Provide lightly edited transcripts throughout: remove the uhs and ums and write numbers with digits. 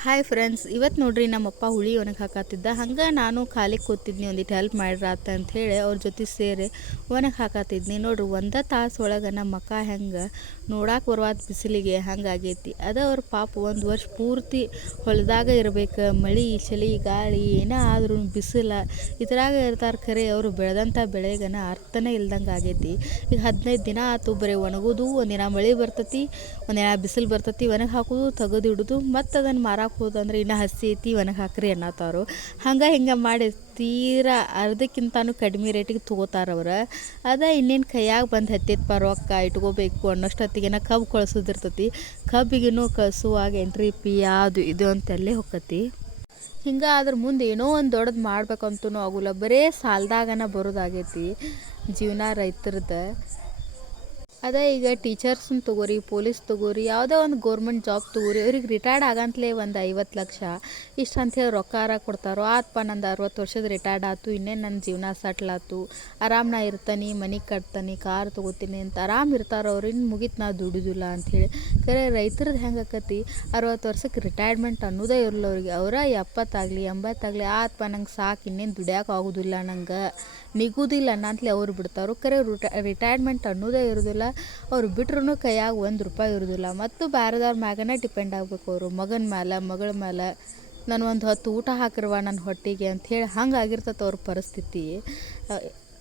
Hi friends, ಇವತ್ತು ನೋಡ್ರಿ ನಮ್ಮಪ್ಪ ಹುಳಿ ಒಣಗಿ ಹಾಕತ್ತಿದ್ದ. ಹಂಗೆ ನಾನು ಖಾಲಿ ಕೂತಿದ್ನಿ, ಒಂದಿಟ್ಟು ಹೆಲ್ಪ್ ಮಾಡಿರಾತ ಅಂತ ಹೇಳಿ ಅವ್ರ ಜೊತೆ ಸೇರಿ ಒಣಗಿ ಹಾಕತ್ತಿದ್ನಿ. ನೋಡ್ರಿ, ಒಂದೇ ತಾಸು ಒಳಗೆ ನಮ್ಮ ಮಕ್ಕ ಹೆಂಗೆ ನೋಡಕ್ಕೆ ಬರುವಾದ ಬಿಸಿಲಿಗೆ ಹಂಗಾಗೈತಿ. ಅದು ಅವ್ರ ಪಾಪ ಒಂದು ವರ್ಷ ಪೂರ್ತಿ ಹೊಲದಾಗ ಇರ್ಬೇಕು. ಮಳೆ ಚಳಿ ಗಾಳಿ ಏನೇ ಆದ್ರೂ ಬಿಸಿಲ ಇದ್ರಾಗ ಇರ್ತಾರೆ. ಖರೆ ಅವರು ಬೆಳೆದಂಥ ಬೆಳೆಗನ ಅರ್ಥನೇ ಇಲ್ದಂಗೆ ಆಗೈತಿ. ಈಗ 15 ದಿನ ಆಯ್ತು ಬರೀ ಒಣಗೋದು. ಒಂದಿನ ಮಳೆ ಬರ್ತೈತಿ, ಒಂದಿನ ಬಿಸಿಲು ಬರ್ತೈತಿ, ಒಣಗಿ ಹಾಕೋದು ತೆಗೆದಿಡೋದು. ಮತ್ತು ಅದನ್ನು ಮಾರಕ್ಕೆ ಹೋದಂದ್ರೆ ಇನ್ನೂ ಹಸಿ ಐತಿ ಒಣಗಿ ಹಾಕ್ರಿ ಅನ್ನತ್ತಾರು. ಹಿಂಗೆ ಮಾಡಿ ತೀರಾ ಅರ್ಧಕ್ಕಿಂತನೂ ಕಡಿಮೆ ರೇಟಿಗೆ ತೊಗೋತಾರೆ ಅವ್ರು. ಅದ ಇನ್ನೇನು ಕೈಯಾಗ ಬಂದು ಹತ್ತೈತಿ ರೊಕ್ಕ ಇಟ್ಕೋಬೇಕು ಅನ್ನೋಷ್ಟೊತ್ತಿಗೆನ ಕಬ್ಬು ಕಳ್ಸೋದಿರ್ತೈತಿ. ಕಬ್ಬಿಗೂ ಕಳ್ಸುವಾಗ ಎಂಟ್ರಿ ಪಿ ಅದು ಇದು ಅಂತೆಲ್ಲೇ ಹೊಕ್ಕತಿ. ಹಿಂಗೆ ಅದ್ರ ಮುಂದೆ ಏನೋ ಒಂದು ದೊಡ್ಡದು ಮಾಡ್ಬೇಕಂತೂ ಆಗೋಲ್ಲ. ಬರೀ ಸಾಲದಾಗನ ಬರೋದಾಗೈತಿ ಜೀವನ ರೈತರದ್ದು. ಅದೇ ಈಗ ಟೀಚರ್ಸನ್ನ ತೊಗೋರಿ, ಪೊಲೀಸ್ ತೊಗೋರಿ, ಯಾವುದೋ ಒಂದು ಗೋರ್ಮೆಂಟ್ ಜಾಬ್ ತೊಗೋರಿ, ಅವ್ರಿಗೆ ರಿಟೈರ್ಡ್ ಆಗಂತಲೇ ಒಂದು 50 ಲಕ್ಷ ಇಷ್ಟು ಅಂಥೇಳಿ ರೊಕ್ಕಾರ ಕೊಡ್ತಾರೋ. ಆತ್ಪ ನಂದು 60 ವರ್ಷದ ರಿಟೈರ್ಡ್ ಆಯ್ತು, ಇನ್ನೇನು ನನ್ನ ಜೀವನ ಸೆಟ್ಲ್ ಆಯ್ತು, ಆರಾಮ್ ನಾ ಇರ್ತಾನೆ, ಮನೆ ಕಟ್ತಾನೆ, ಕಾರ್ ತೊಗೋತೀನಿ ಅಂತ ಆರಾಮ್ ಇರ್ತಾರೋ. ಅವ್ರು ಇನ್ನು ಮುಗೀತು ನಾ ದುಡಿದಿಲ್ಲ ಅಂಥೇಳಿ. ಖರೆ ರೈತರದ್ದು ಹೆಂಗೆ ಆಕತಿ, 60 ವರ್ಷಕ್ಕೆ ರಿಟೈರ್ಮೆಂಟ್ ಅನ್ನೋದೇ ಇರಲ್ಲ ಅವ್ರಿಗೆ. ಅವರ 70 ಆಗಲಿ 80 ಆಗಲಿ, ಆತ್ಪ ನಂಗೆ ಸಾಕು, ಇನ್ನೇನು ದುಡಿಯೋಕೆ ಆಗೋದಿಲ್ಲ, ನಂಗೆ ನಿಗೋದಿಲ್ಲ ಅನ್ನಂತಲೇ ಅವ್ರು ಬಿಡ್ತಾರೋ. ಖರೆ ರಿಟೈರ್ಮೆಂಟ್ ಅನ್ನೋದೇ ಇರೋದಿಲ್ಲ. ಅವ್ರು ಬಿಟ್ರೂ ಕೈಯಾಗ ₹1 ಇರೋದಿಲ್ಲ. ಮತ್ತು ಬೇರೆದವ್ರ ಮ್ಯಾಗನೇ ಡಿಪೆಂಡ್ ಆಗಬೇಕು ಅವರು, ಮಗನ ಮೇಲೆ ಮಗಳ ಮೇಲೆ. ನಾನು ಒಂದು ಹೊತ್ತು ಊಟ ಹಾಕಿರುವ ನನ್ನ ಹೊಟ್ಟೆಗೆ ಅಂಥೇಳಿ ಹಂಗೆ ಆಗಿರ್ತೈತೆ ಅವ್ರ ಪರಿಸ್ಥಿತಿ.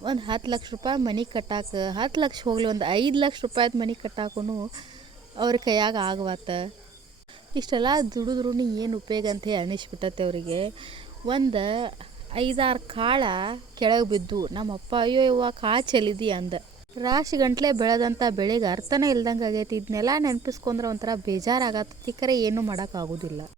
ಒಂದು ₹10 ಲಕ್ಷ ಮನೆ ಕಟ್ಟಾಕ, 10 ಲಕ್ಷ ಹೋಗಲಿ, ಒಂದು 5 ಲಕ್ಷ ರೂಪಾಯ್ದು ಮನೆ ಕಟ್ಟಾಕೂ ಅವ್ರ ಕೈಯಾಗ ಆಗವತ್ತ. ಇಷ್ಟೆಲ್ಲ ದುಡಿದ್ರೂ ಏನು ಉಪಯೋಗ ಅಂಥೇಳಿ ಅನ್ನಿಸ್ಬಿಟ್ಟತ್ತೆ ಅವರಿಗೆ. ಒಂದು 5-6 ಕಾಳು ಕೆಳಗೆ ಬಿದ್ದು ನಮ್ಮಪ್ಪ ಅಯ್ಯೋ ಇವ್ವ ಕಾಳು ಚೆಲ್ಲಿದಿ ಅಂದ. ರಾಶಿ ಗಂಟ್ಲೆ ಬೆಳೆದಂಥ ಬೆಳೆಗೆ ಅರ್ಥನೇ ಇಲ್ದಂಗೆ ಆಗೈತಿ. ಇದನ್ನೆಲ್ಲ ನೆನಪಿಸ್ಕೊಂಡ್ರೆ ಒಂಥರ ಬೇಜಾರಾಗತ್ತತಿ. ಖರೆ ಏನೂ ಮಾಡೋಕ್ಕಾಗೋದಿಲ್ಲ.